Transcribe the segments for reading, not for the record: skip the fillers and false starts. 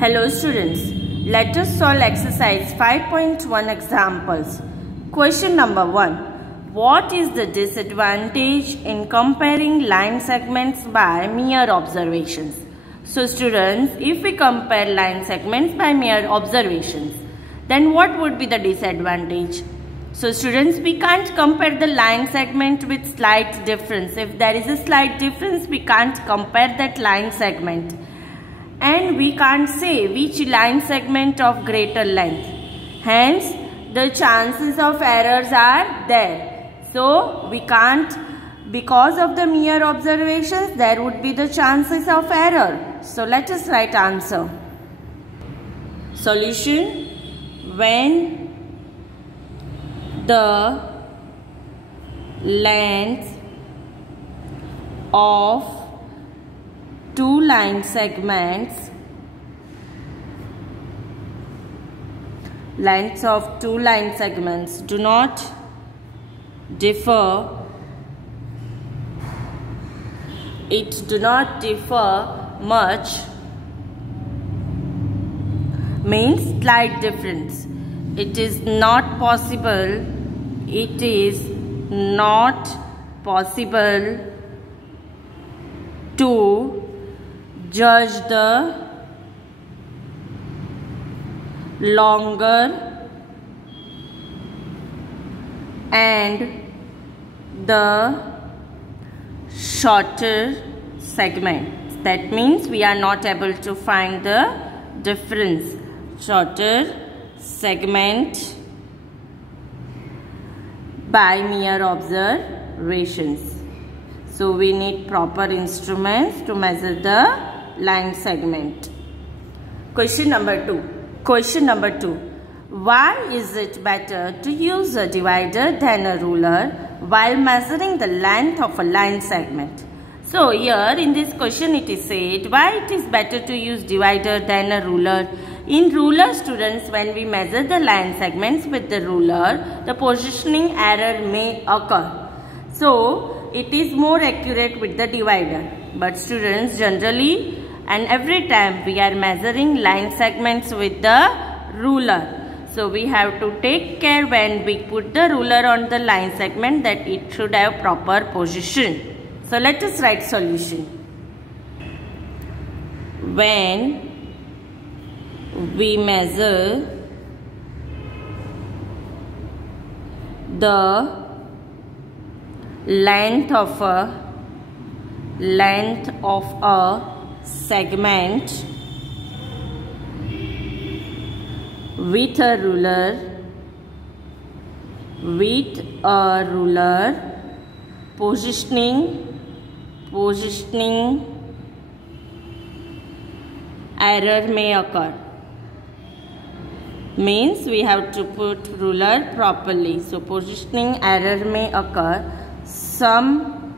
Hello students, let us solve exercise 5.1 examples. Question number 1. What is the disadvantage in comparing line segments by mere observations? So students, if we compare line segments by mere observations, then what would be the disadvantage? So students, we can't compare the line segment with slight difference. If there is a slight difference, we can't compare that line segment. And we can't say which line segment of greater length. Hence, the chances of errors are there. So, we can't, because of the mere observations, there would be the chances of error. So, let us write answer. Solution: when the length of two line segments, lengths of two line segments do not differ, much, means slight difference. It is not possible to judge the longer and the shorter segment. That means we are not able to find the difference. Shorter segment by mere observations. So we need proper instruments to measure the line segment. Question number 2. Why is it better to use a divider than a ruler while measuring the length of a line segment? So here in this question it is said why it is better to use divider than a ruler. In ruler, students, when we measure the line segments with the ruler, the positioning error may occur. So it is more accurate with the divider. But students, generally and every time we are measuring line segments with the ruler. So we have to take care when we put the ruler on the line segment that it should have proper position. So let us write solution. When we measure the length of a segment with a ruler, positioning error may occur. Means we have to put ruler properly. So positioning error may occur. Some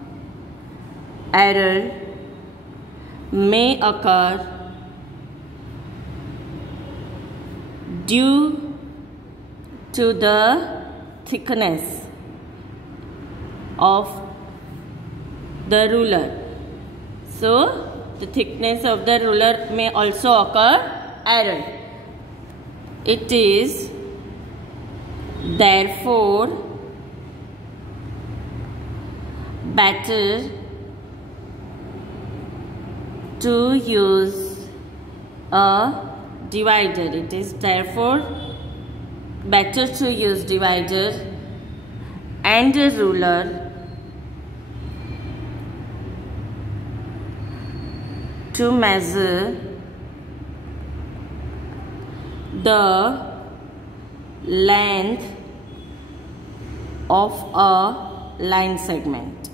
error may occur due to the thickness of the ruler. So the thickness of the ruler may also occur error. It is therefore better to use a divider. It is therefore better to use divider and a ruler to measure the length of a line segment.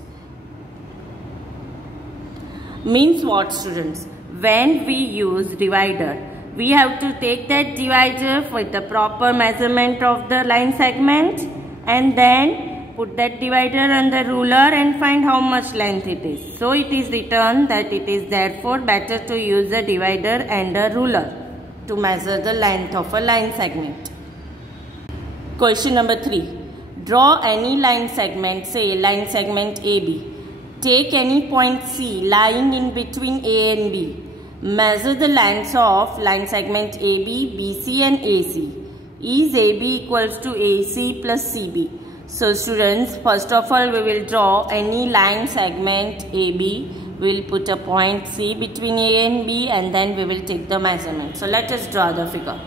Means what, students? When we use divider, we have to take that divider with the proper measurement of the line segment and then put that divider on the ruler and find how much length it is. So it is written that it is therefore better to use a divider and a ruler to measure the length of a line segment. Question number 3. Draw any line segment, say line segment AB. Take any point C lying in between A and B Measure the lengths of line segment AB, BC and AC. Is AB equals to AC plus CB? So students, first of all we will draw any line segment AB. We will put a point C between A and B and then we will take the measurement. So let us draw the figure.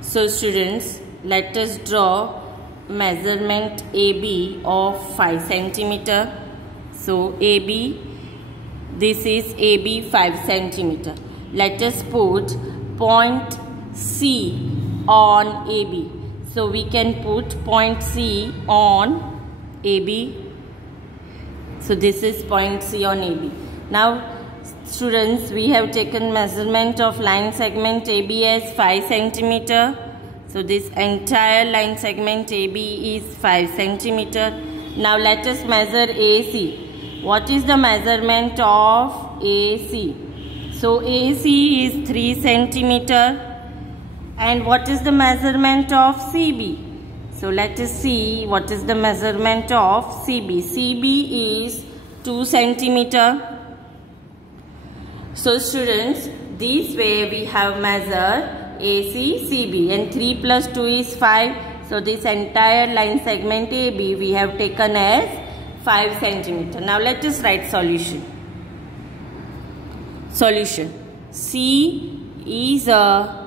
So students, let us draw measurement AB of 5 centimeter. So AB, this is AB 5 centimeter. Let us put point C on AB. So we can put point C on AB. So this is point C on AB. Now students, we have taken measurement of line segment AB as 5 centimeter. So this entire line segment AB is 5 centimeter. Now let us measure AC. What is the measurement of AC? So AC is 3 centimeter. And what is the measurement of CB? So let us see what is the measurement of CB. CB is 2 centimeter. So students, this way we have measured AC, CB, and 3 plus 2 is 5. So this entire line segment AB we have taken as 5 centimeter. Now let us write solution. Solution. C is a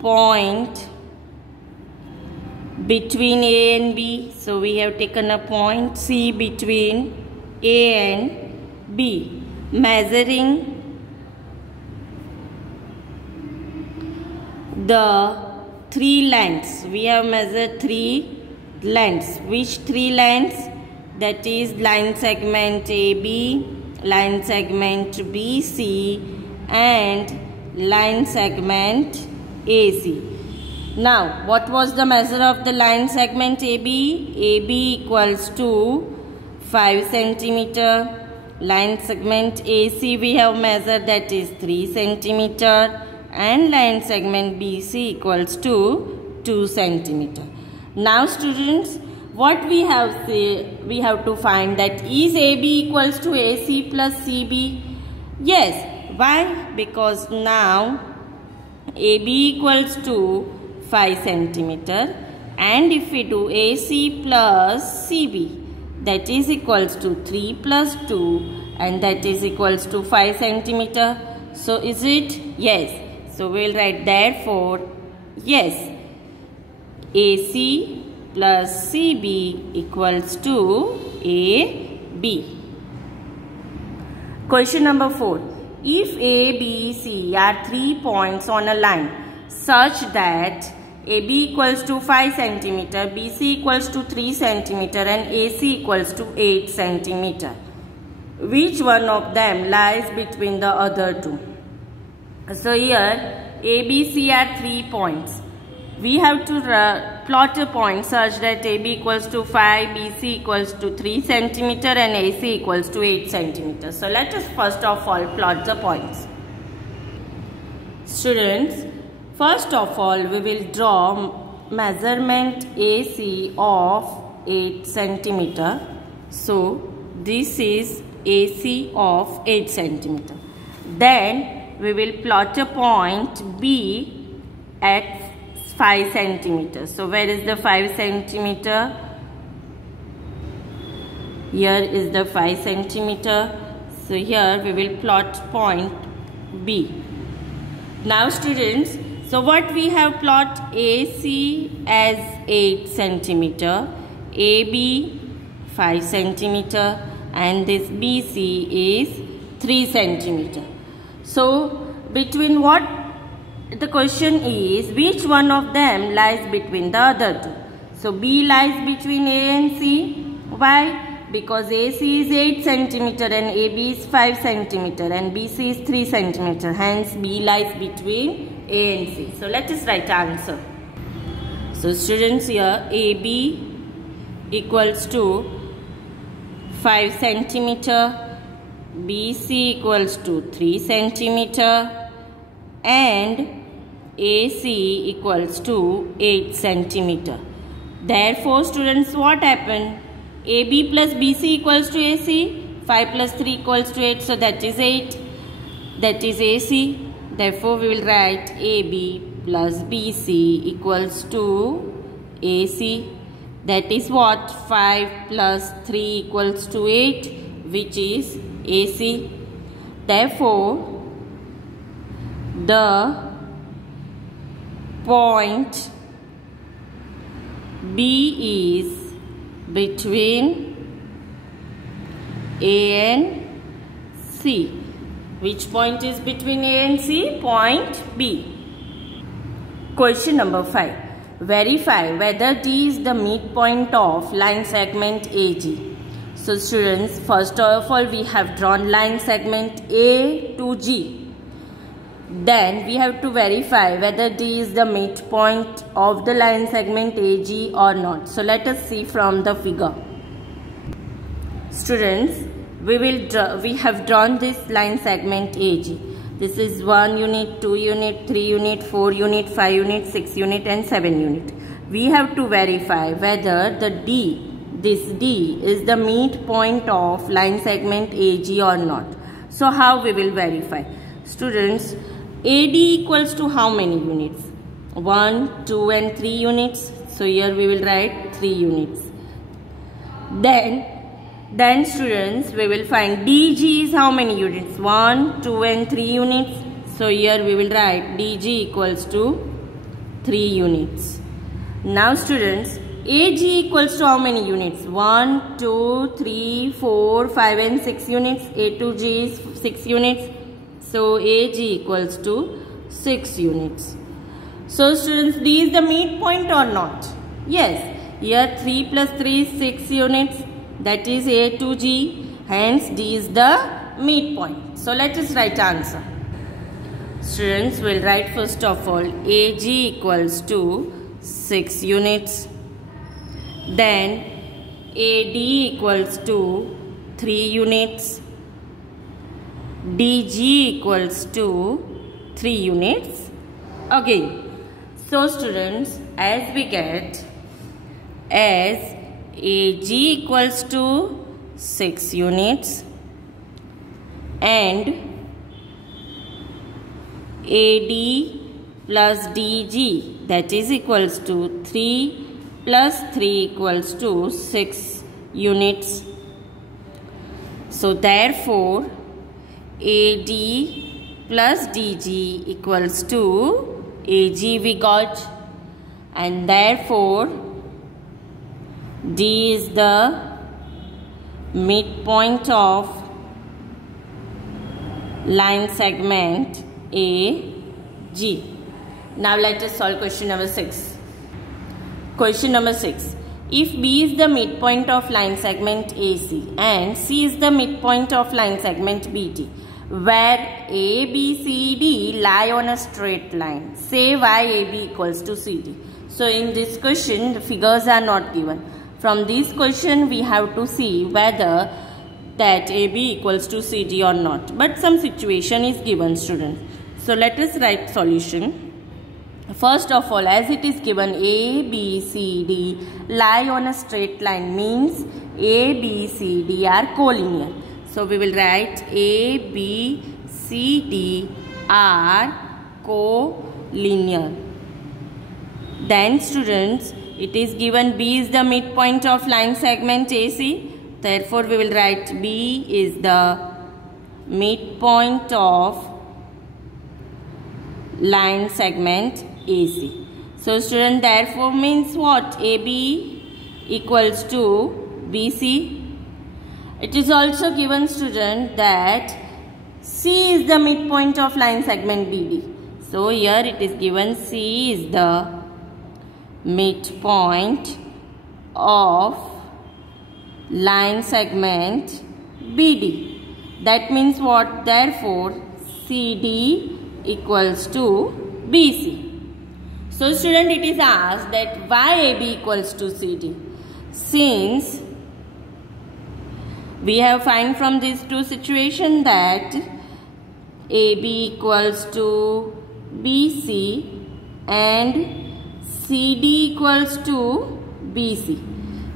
point between A and B. So we have taken a point C between A and B. Measuring the 3 lengths. We have measured 3 lengths. Which 3 lengths? That is line segment AB, line segment BC and line segment AC. Now what was the measure of the line segment AB? AB equals to 5 centimeter. Line segment AC we have measured, that is 3 centimeter. And line segment BC equals to 2 centimeter. Now students, what we have to find that is AB equals to AC plus CB. Yes. Why? Because now AB equals to 5 centimeter and if we do AC plus CB, that is equals to 3 plus 2 and that is equals to 5 centimeter. So is it? Yes. So we will write therefore, yes, AC plus CB equals to AB. Question number 4. If A, B, C are 3 points on a line such that AB equals to 5 centimeter, BC equals to 3 centimeter and AC equals to 8 centimeter, which one of them lies between the other two? So here A, B, C are 3 points. We have to plot a point such that AB equals to 5, BC equals to 3 centimeter and AC equals to 8 centimeter. So let us first of all plot the points. Students, first of all we will draw measurement AC of 8 centimeter. So this is AC of 8 centimeter. Then we will plot a point B at 5 centimeters. So where is the 5 centimeter? Here is the 5 centimeter. So here we will plot point B. Now students, so what we have plot AC as 8 centimeter, AB 5 centimeter and this BC is 3 centimeter. So between what? The question is which one of them lies between the other two. So B lies between A and C. Why? Because AC is 8 centimeter and AB is 5 centimeter and BC is 3 centimeter. Hence B lies between A and C. So let us write answer. So students, here AB equals to 5 centimeter, BC equals to 3 centimeter and AC equals to 8 centimeter. Therefore students, what happened? AB plus BC equals to AC, 5 plus 3 equals to 8, so that is 8. that is AC. Therefore, we will write AB plus BC equals to AC. That is what? 5 plus 3 equals to 8, which is AC. Therefore, the point B is between A and C. Which point is between A and C? Point B. Question number 5. Verify whether D is the midpoint of line segment AG. So students, first of all we have drawn line segment A to G. Then we have to verify whether D is the midpoint of the line segment AG or not. So let us see from the figure. Students, we have drawn this line segment AG. This is 1 unit, 2 unit, 3 unit, 4 unit, 5 unit, 6 unit and 7 unit. We have to verify whether this D is the midpoint of line segment AG or not. So how we will verify? Students, AD equals to how many units? 1, 2 and 3 units. So here we will write 3 units. Then students, we will find DG is how many units? 1, 2 and 3 units. So here we will write DG equals to 3 units. Now students, AG equals to how many units? 1, 2, 3, 4, 5 and 6 units. A to G is 6 units. So AG equals to 6 units. So students, D is the midpoint or not? Yes. Here 3 plus 3 is 6 units. That is A to G. Hence D is the midpoint. So let us write answer. Students, will write first of all AG equals to 6 units. Then AD equals to 3 units. DG equals to 3 units again. So students, as we get as AG equals to 6 units and AD plus DG, that is equals to 3 plus 3 equals to 6 units. So therefore AD plus DG equals to AG we got, and therefore D is the midpoint of line segment AG. Now let us solve question number 6. Question number 6. If B is the midpoint of line segment AC and C is the midpoint of line segment BD, where A, B, C, D lie on a straight line, say YAB equals to CD. So in this question, the figures are not given. From this question, we have to see whether that AB equals to CD or not. But some situation is given, students. So let us write solution. First of all, as it is given A, B, C, D lie on a straight line, means A, B, C, D are collinear. So we will write A, B, C, D are collinear. Then students, it is given B is the midpoint of line segment AC. Therefore, we will write B is the midpoint of line segment AC. So student, therefore means what? AB equals to BC. It is also given, student, that C is the midpoint of line segment BD. So here it is given C is the midpoint of line segment BD. That means what? Therefore CD equals to BC. So student, it is asked that YAB equals to CD. Since we have find from these two situations that AB equals to BC and CD equals to BC.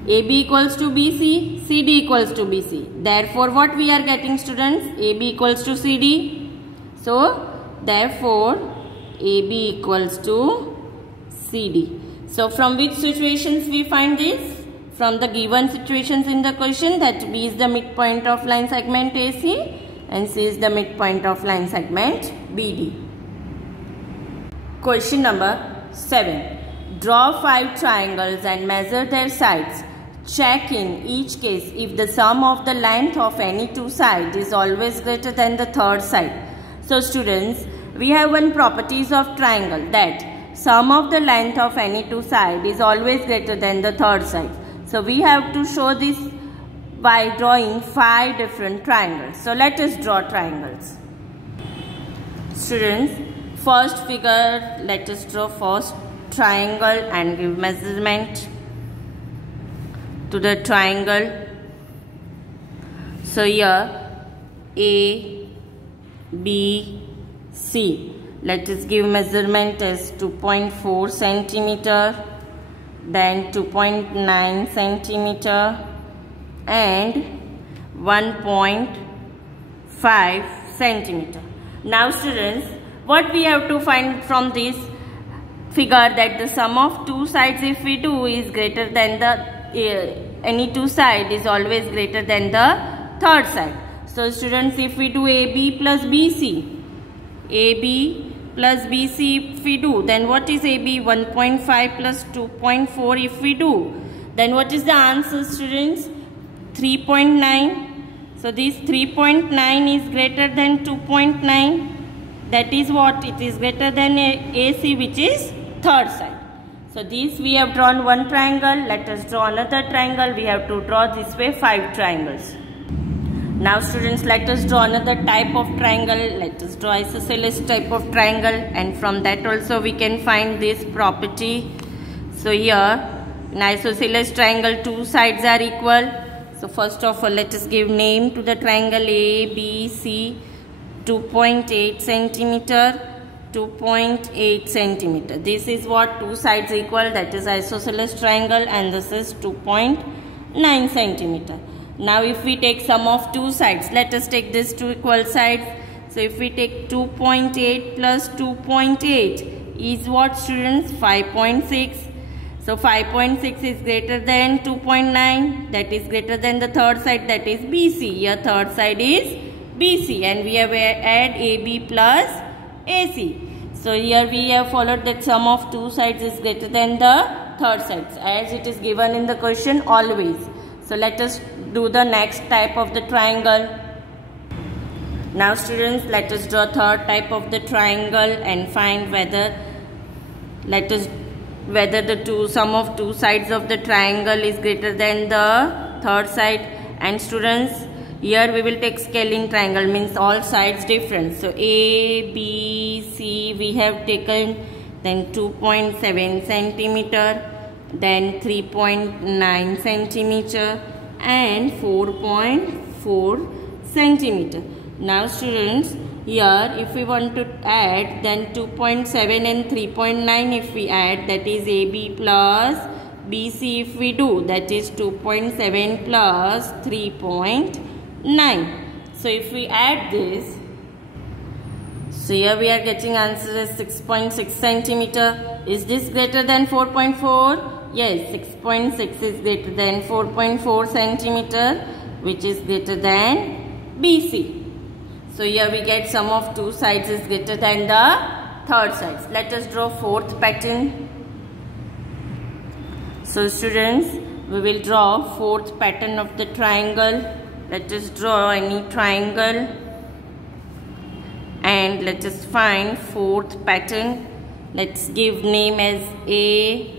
AB equals to BC, CD equals to BC. Therefore, what we are getting, students? AB equals to CD. So therefore AB equals to CD. So from which situations we find this? From the given situations in the question, that B is the midpoint of line segment AC and C is the midpoint of line segment BD. Question number 7. Draw 5 triangles and measure their sides. Check in each case if the sum of the length of any two sides is always greater than the third side. So students, we have one properties of triangle, that sum of the length of any two sides is always greater than the third side. So we have to show this by drawing 5 different triangles. So let us draw triangles. Students, first figure, let us draw first triangle and give measurement to the triangle. So here A, B, C. Let us give measurement as 2.4 centimeter, then 2.9 centimeter and 1.5 centimeter. Now students, what we have to find from this figure, that the sum of two sides if we do is greater than the any two side is always greater than the third side. So students, if we do AB plus BC, AB plus BC if we do, then what is AB? 1.5 plus 2.4 if we do, then what is the answer students? 3.9. So this 3.9 is greater than 2.9. That is what? It is greater than AC, which is third side. So this we have drawn one triangle. Let us draw another triangle. We have to draw this way 5 triangles. Now students, let us draw another type of triangle. Let us draw isosceles type of triangle, and from that also we can find this property. So here in isosceles triangle, two sides are equal. So first of all, let us give name to the triangle ABC. 2.8 centimeter, 2.8 centimeter. This is what? Two sides equal, that is isosceles triangle, and this is 2.9 centimeter. Now if we take sum of two sides, let us take these two equal sides. So if we take 2.8 plus 2.8 is what students? 5.6. So 5.6 is greater than 2.9, that is greater than the third side, that is BC. Here third side is BC, and we have add AB plus AC. So here we have followed that sum of two sides is greater than the third sides, as it is given in the question always. So let us do the next type of the triangle. Now students, let us draw third type of the triangle and find whether the sum of two sides of the triangle is greater than the third side. And students, here we will take scaling triangle, means all sides different. So A, B, C we have taken, then 2.7 centimeter, then 3.9 centimeter and 4.4 centimeter. Now students, here if we want to add, then 2.7 and 3.9 if we add, that is AB plus BC if we do, that is 2.7 plus 3.9. So if we add this, so here we are getting answer as 6.6 centimeter. Is this greater than 4.4? Yes, 6.6 is greater than 4.4 centimeter, which is greater than BC. So here we get sum of two sides is greater than the third sides. Let us draw fourth pattern. So students, we will draw fourth pattern of the triangle. Let us draw any triangle and let us find fourth pattern. Let's give name as A,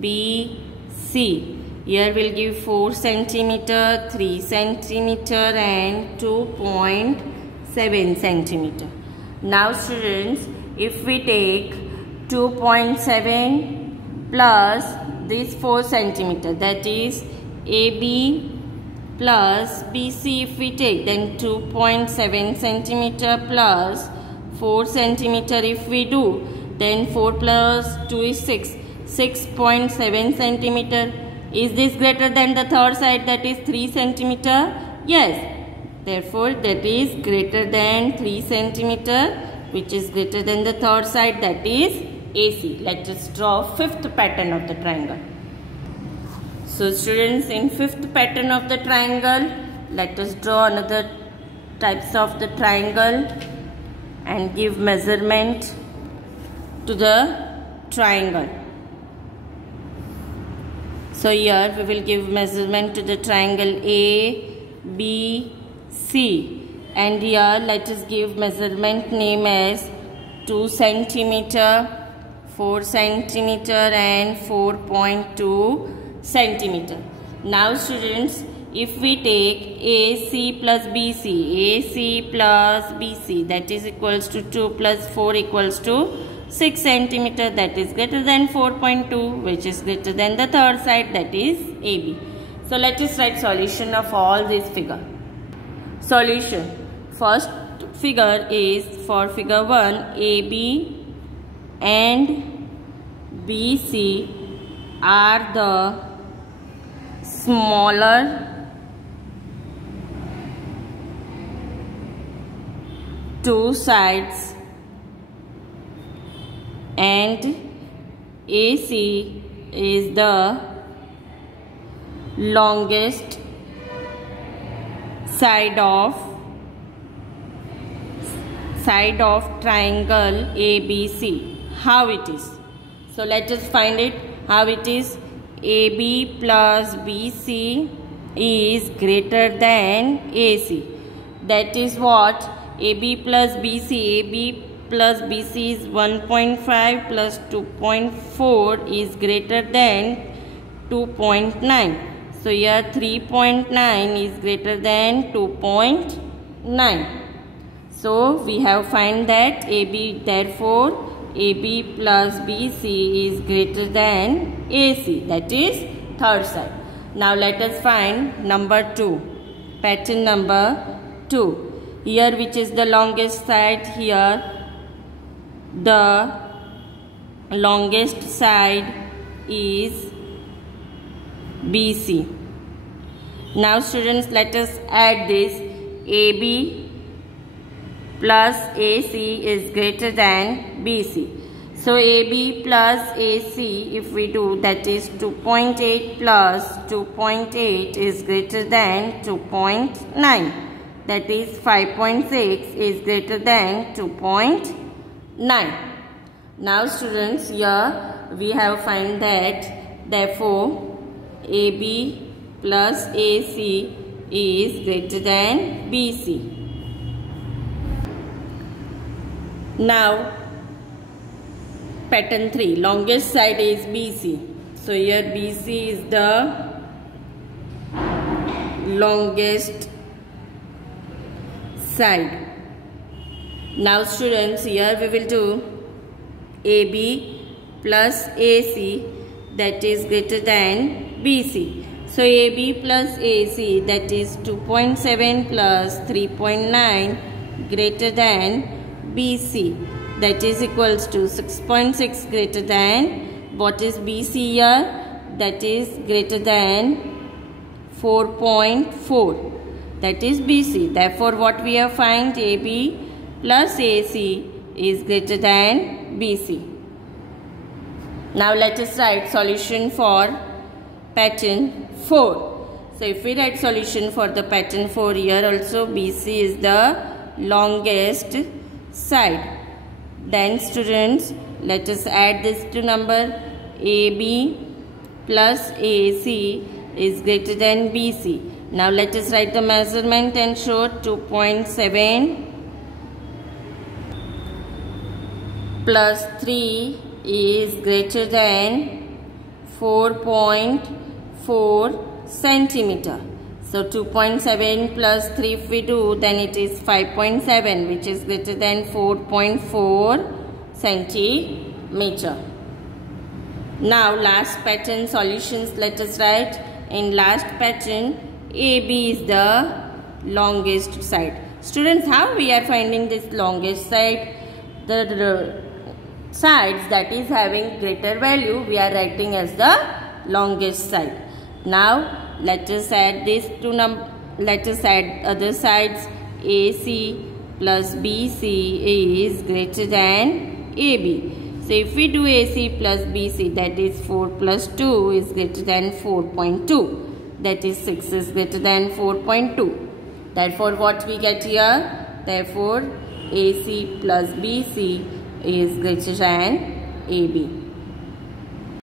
B, C. Here we'll give 4 centimeter, 3 centimeter and 2.7 centimeter. Now students, if we take 2.7 plus this 4 centimeter, that is AB plus BC if we take, then 2.7 centimeter plus 4 centimeter if we do, then 4 plus 2 is 6, 6.7 centimeter. Is this greater than the third side, that is 3 centimeter? Yes. Therefore, that is greater than 3 centimeter, which is greater than the third side, that is AC. Let us draw fifth pattern of the triangle. So students, in fifth pattern of the triangle, let us draw another types of the triangle and give measurement to the triangle. So here we will give measurement to the triangle A, B, C, and here let us give measurement name as 2 centimeter, 4 centimeter and 4.2 centimeter. Now students, if we take AC plus BC plus BC, that is equals to 2 plus 4 equals to 6 centimeter, that is greater than 4.2, which is greater than the third side, that is AB. So let us write solution of all these figure. Solution. First figure is for figure 1, AB and BC are the smaller two sides and AC is the longest side of triangle ABC. How it is? So let us find it. How it is? AB plus BC is greater than AC. That is what? AB plus BC. AB plus BC is 1.5 plus 2.4 is greater than 2.9. So here 3.9 is greater than 2.9. So we have find that AB, therefore AB plus BC is greater than AC, that is third side. Now let us find number 2, pattern number 2. Here which is the longest side? Here the longest side is BC. Now students, let us add this. AB plus AC is greater than BC. So AB plus AC, if we do, that is 2.8 plus 2.8 is greater than 2.9. That is 5.6 is greater than 2.9. Now students, here we have find that therefore AB plus AC is greater than BC. Now pattern 3, longest side is BC. So here BC is the longest side. Now students, here we will do AB plus AC, that is greater than BC. So AB plus AC, that is 2.7 plus 3.9 greater than BC, that is equals to 6.6 greater than, what is BC here? That is greater than 4.4, that is BC. Therefore what we have find? AB plus AC is greater than BC. Now let us write solution for pattern 4. So if we write solution for the pattern 4, here also BC is the longest side. Then students, let us add this to number. AB plus AC is greater than BC. Now let us write the measurement and show 2.7 plus 3 is greater than 4.4 centimeter. So 2.7 plus 3 if we do, then it is 5.7, which is greater than 4.4 centimeter. Now last pattern solutions, let us write. In last pattern, AB is the longest side. Students, how we are finding this longest side? The sides that is having greater value, we are writing as the longest side. Now let us add this to let us add other sides. AC plus BC is greater than AB. So if we do AC plus BC, that is 4 plus 2 is greater than 4.2. That is 6 is greater than 4.2. Therefore what we get here? Therefore AC plus BC is greater than AB.